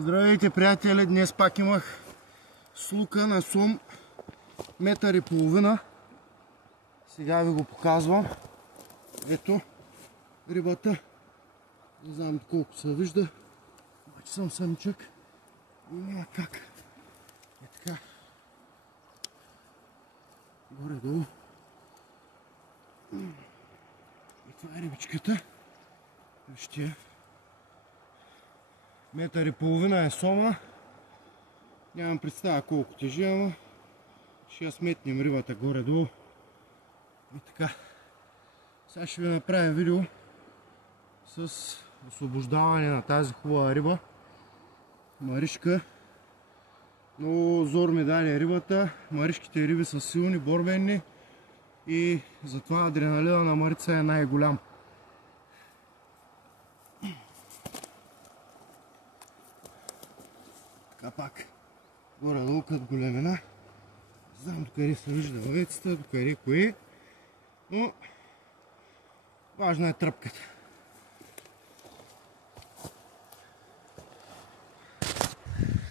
Здравейте, приятели! Днес пак имах слука на сум 1,5 метра. Сега ви го показвам. Ето рибата. Не знам колко се вижда. Обаче съм самчък и няма как. Е така. Горе-долу. И това е рибичката. Вижте. 1,5 метра е сома. Нямам представа колко тежи, ама ще я сметнем рибата горе-долу. И така. Сега ще ви направя видео с освобождаване на тази хубава риба. Маришка. Много зор ми даде рибата. Маришките риби са силни, борбенни и затова адреналина на марица е най-голям. Така пак, горе-долу като големина. Не знам докъде се вижда лъвецата, докъде кое, но важна е тръпката.